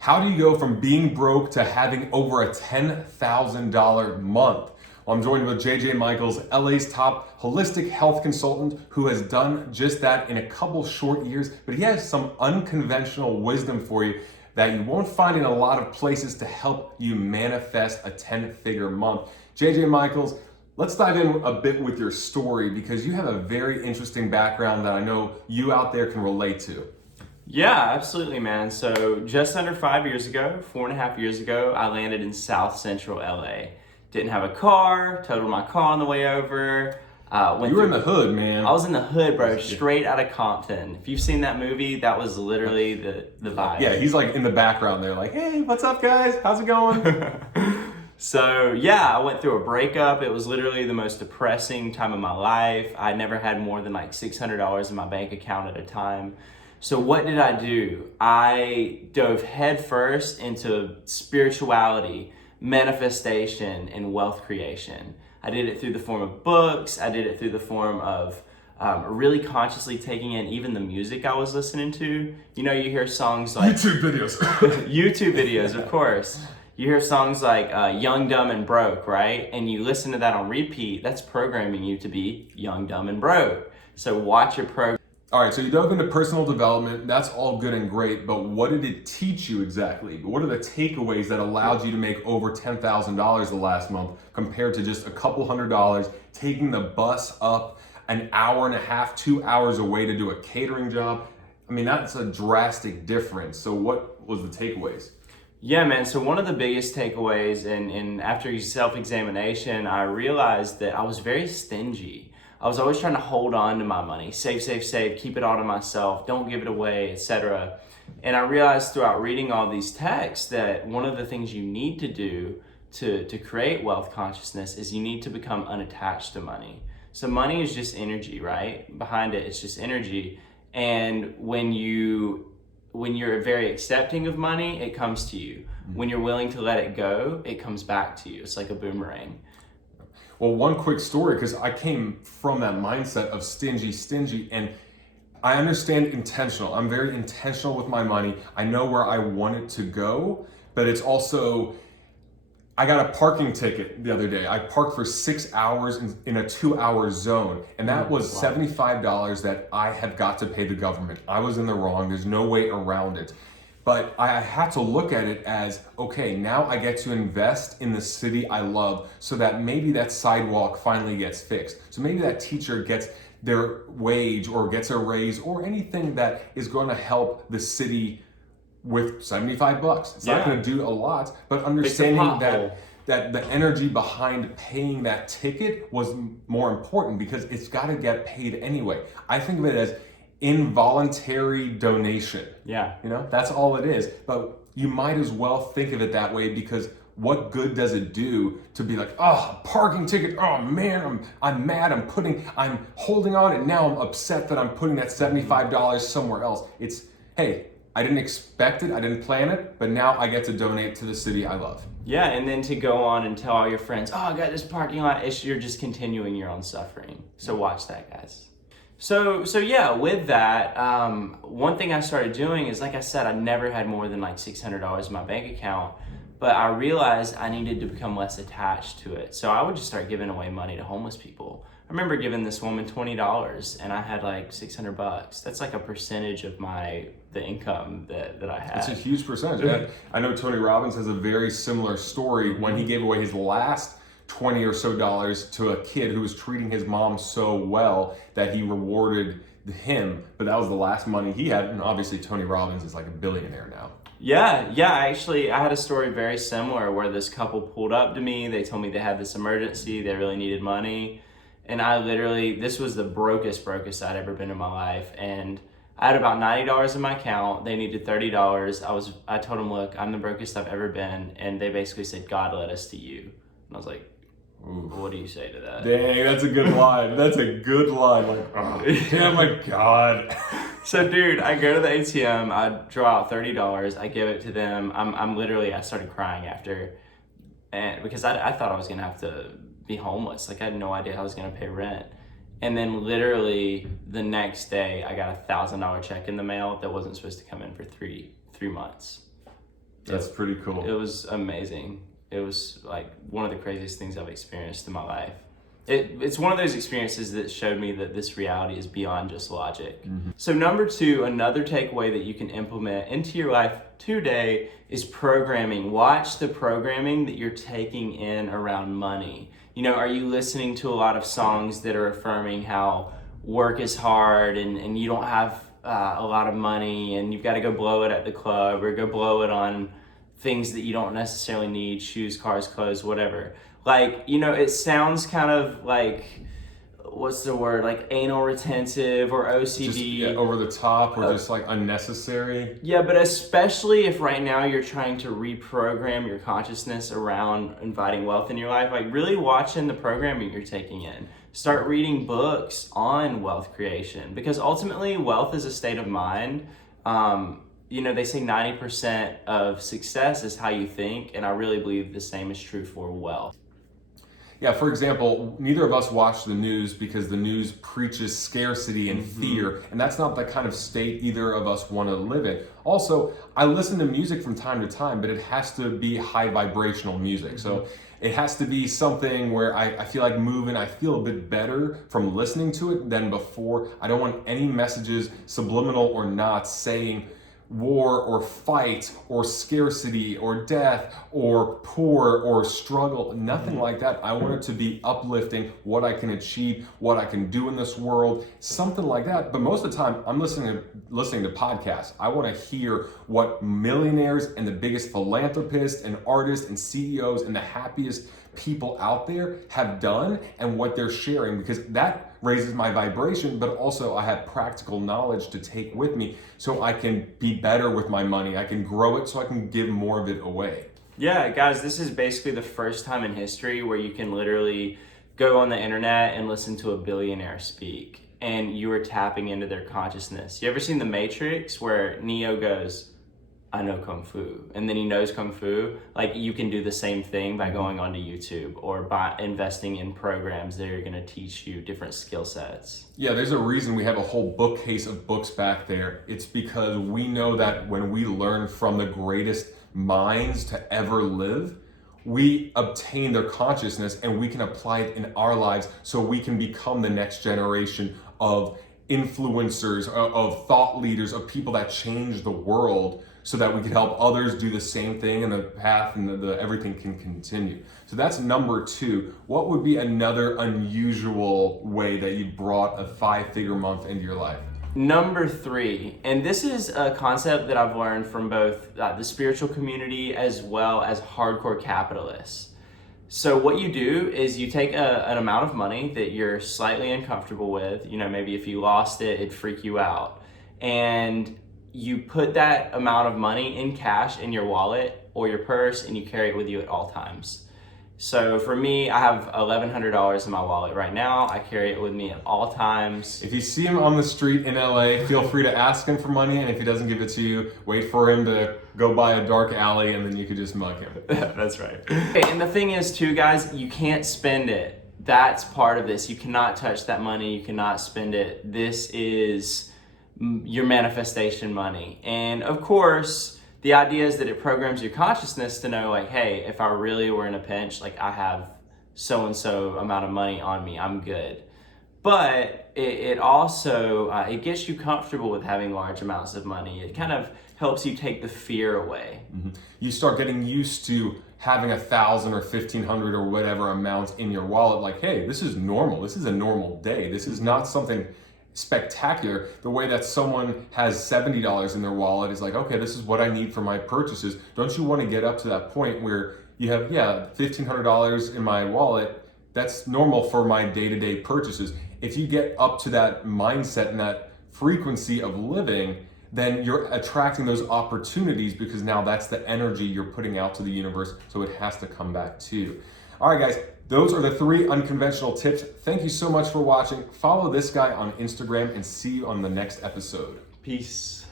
How do you go from being broke to having over a $10,000 month? Well, I'm joined with JJ Michaels, LA's top holistic health consultant who has done just that in a couple short years, but he has some unconventional wisdom for you that you won't find in a lot of places to help you manifest a 10-figure month. JJ Michaels, let's dive in a bit with your story because you have a very interesting background that I know you out there can relate to. Yeah, absolutely, man. So just under 5 years ago, 4.5 years ago, I landed in South Central LA. Didn't have a car, totaled my car on the way over. You were in the hood, man. I was in the hood, bro, straight out of Compton. If you've seen that movie, that was literally the vibe. Yeah, he's like in the background there, like, hey, what's up, guys? How's it going? So yeah, I went through a breakup. It was literally the most depressing time of my life. I never had more than like $600 in my bank account at a time. So what did I do? I dove headfirst into spirituality, manifestation, and wealth creation. I did it through the form of books. I did it through the form of really consciously taking in even the music I was listening to. You know, you hear songs like YouTube videos. YouTube videos, of course. You hear songs like Young, Dumb, and Broke, right? And you listen to that on repeat. That's programming you to be young, dumb, and broke. So watch your program. All right, so you dove into personal development. That's all good and great, but what did it teach you exactly? What are the takeaways that allowed you to make over $10,000 the last month compared to just a couple $100 taking the bus up an hour and a half, 2 hours away to do a catering job? I mean, that's a drastic difference. So what was the takeaways? Yeah, man. So one of the biggest takeaways, and after self-examination, I realized that I was very stingy. I was always trying to hold on to my money, save, keep it all to myself, don't give it away, etc. And I realized throughout reading all these texts that one of the things you need to do to create wealth consciousness is you need to become unattached to money. So money is just energy, right? Behind it, it's just energy. And when you're very accepting of money, it comes to you. When you're willing to let it go, it comes back to you. It's like a boomerang. Well, one quick story, because I came from that mindset of stingy, and I understand intentional. I'm very intentional with my money. I know where I want it to go, but it's also, I got a parking ticket the other day. I parked for 6 hours in a 2-hour zone, and that was $75 that I have got to pay the government. I was in the wrong. There's no way around it. But I had to look at it as, okay, now I get to invest in the city I love so that maybe that sidewalk finally gets fixed. So maybe that teacher gets their wage or gets a raise or anything that is going to help the city with $75. It's not going to do a lot, but understanding that the energy behind paying that ticket was more important because it's got to get paid anyway. I think of it as involuntary donation. Yeah. You know, that's all it is. But you might as well think of it that way because what good does it do to be like, oh, parking ticket, oh man, I'm mad, I'm holding on, and now I'm upset that I'm putting that $75 somewhere else. It's, hey, I didn't expect it, I didn't plan it, but now I get to donate to the city I love. Yeah, and then to go on and tell all your friends, oh, I got this parking lot, you're just continuing your own suffering. So watch that, guys. So yeah, with that, one thing I started doing is, like I said, I never had more than like $600 in my bank account, but I realized I needed to become less attached to it. So I would just start giving away money to homeless people. I remember giving this woman $20 and I had like $600. That's like a percentage of the income that I had. It's a huge percentage. I know Tony Robbins has a very similar story when he gave away his last $20 or so to a kid who was treating his mom so well that he rewarded him, but that was the last money he had. And obviously Tony Robbins is like a billionaire now. Yeah, actually I had a story very similar where this couple pulled up to me. They told me they had this emergency, they really needed money. And this was the brokest I'd ever been in my life. And I had about $90 in my account. They needed $30. I told them, look, I'm the brokest I've ever been. And they basically said, God led us to you. And I was like, ooh, what do you say to that? Dang, that's a good line. That's a good line. Like, oh, damn my God. So dude, I go to the ATM, I draw out $30, I give it to them. I started crying after, and because I thought I was gonna have to be homeless. Like I had no idea how I was gonna pay rent. And then literally the next day I got $1,000 check in the mail that wasn't supposed to come in for three months. That's pretty cool. It was amazing. It was like one of the craziest things I've experienced in my life. It's one of those experiences that showed me that this reality is beyond just logic. So number 2, another takeaway that you can implement into your life today is programming. Watch the programming that you're taking in around money. You know, are you listening to a lot of songs that are affirming how work is hard and you don't have a lot of money and you've got to go blow it at the club or go blow it on things that you don't necessarily need, shoes, cars, clothes, whatever. Like, you know, it sounds kind of like, what's the word? Like anal retentive or OCD. Just over the top or just like unnecessary. Yeah, but especially if right now you're trying to reprogram your consciousness around inviting wealth in your life, like really watching the programming you're taking in. Start reading books on wealth creation because ultimately wealth is a state of mind. You know, they say 90% of success is how you think, and I really believe the same is true for wealth. Yeah, for example, neither of us watch the news because the news preaches scarcity and fear, and that's not the kind of state either of us want to live in. Also, I listen to music from time to time, but it has to be high vibrational music. So it has to be something where I feel like moving, I feel a bit better from listening to it than before. I don't want any messages, subliminal or not, saying war or fight or scarcity or death or poor or struggle, nothing like that. I want it to be uplifting, what I can achieve, what I can do in this world, something like that. But most of the time I'm listening to podcasts. I want to hear what millionaires and the biggest philanthropists and artists and CEOs and the happiest people out there have done and what they're sharing, because that raises my vibration, but also I have practical knowledge to take with me so I can be better with my money. I can grow it so I can give more of it away. Yeah, guys, this is basically the first time in history where you can literally go on the internet and listen to a billionaire speak and you are tapping into their consciousness. You ever seen The Matrix where Neo goes, I know Kung Fu, and then he knows Kung Fu? Like, you can do the same thing by going onto YouTube or by investing in programs that are gonna teach you different skill sets. Yeah, there's a reason we have a whole bookcase of books back there. It's because we know that when we learn from the greatest minds to ever live, we obtain their consciousness and we can apply it in our lives so we can become the next generation of influencers, of thought leaders, of people that change the world, so that we can help others do the same thing and the path and the everything can continue. So that's number 2. What would be another unusual way that you brought a 5-figure month into your life? Number 3, and this is a concept that I've learned from both the spiritual community as well as hardcore capitalists. So what you do is you take an amount of money that you're slightly uncomfortable with, you know, maybe if you lost it, it'd freak you out. And you put that amount of money in cash in your wallet or your purse and you carry it with you at all times. So for me, I have $1,100 in my wallet right now. I carry it with me at all times. If you see him on the street in LA, feel free to ask him for money, and if he doesn't give it to you, wait for him to go by a dark alley and then you could just mug him. That's right. Okay, and the thing is too, guys, you can't spend it. That's part of this. You cannot touch that money. You cannot spend it. This is your manifestation money. And of course, the idea is that it programs your consciousness to know, like, hey, if I really were in a pinch, like I have so-and-so amount of money on me, I'm good. But it also, it gets you comfortable with having large amounts of money. It kind of helps you take the fear away. Mm-hmm. You start getting used to having 1,000 or 1,500 or whatever amounts in your wallet. Like, hey, this is normal. This is a normal day. This is not something spectacular. The way that someone has $70 in their wallet is like, okay, this is what I need for my purchases. Don't you want to get up to that point where you have, $1,500 in my wallet? That's normal for my day-to-day purchases. If you get up to that mindset and that frequency of living, then you're attracting those opportunities, because now that's the energy you're putting out to the universe, so it has to come back to you. All right, guys, those are the 3 unconventional tips. Thank you so much for watching. Follow this guy on Instagram and see you on the next episode. Peace.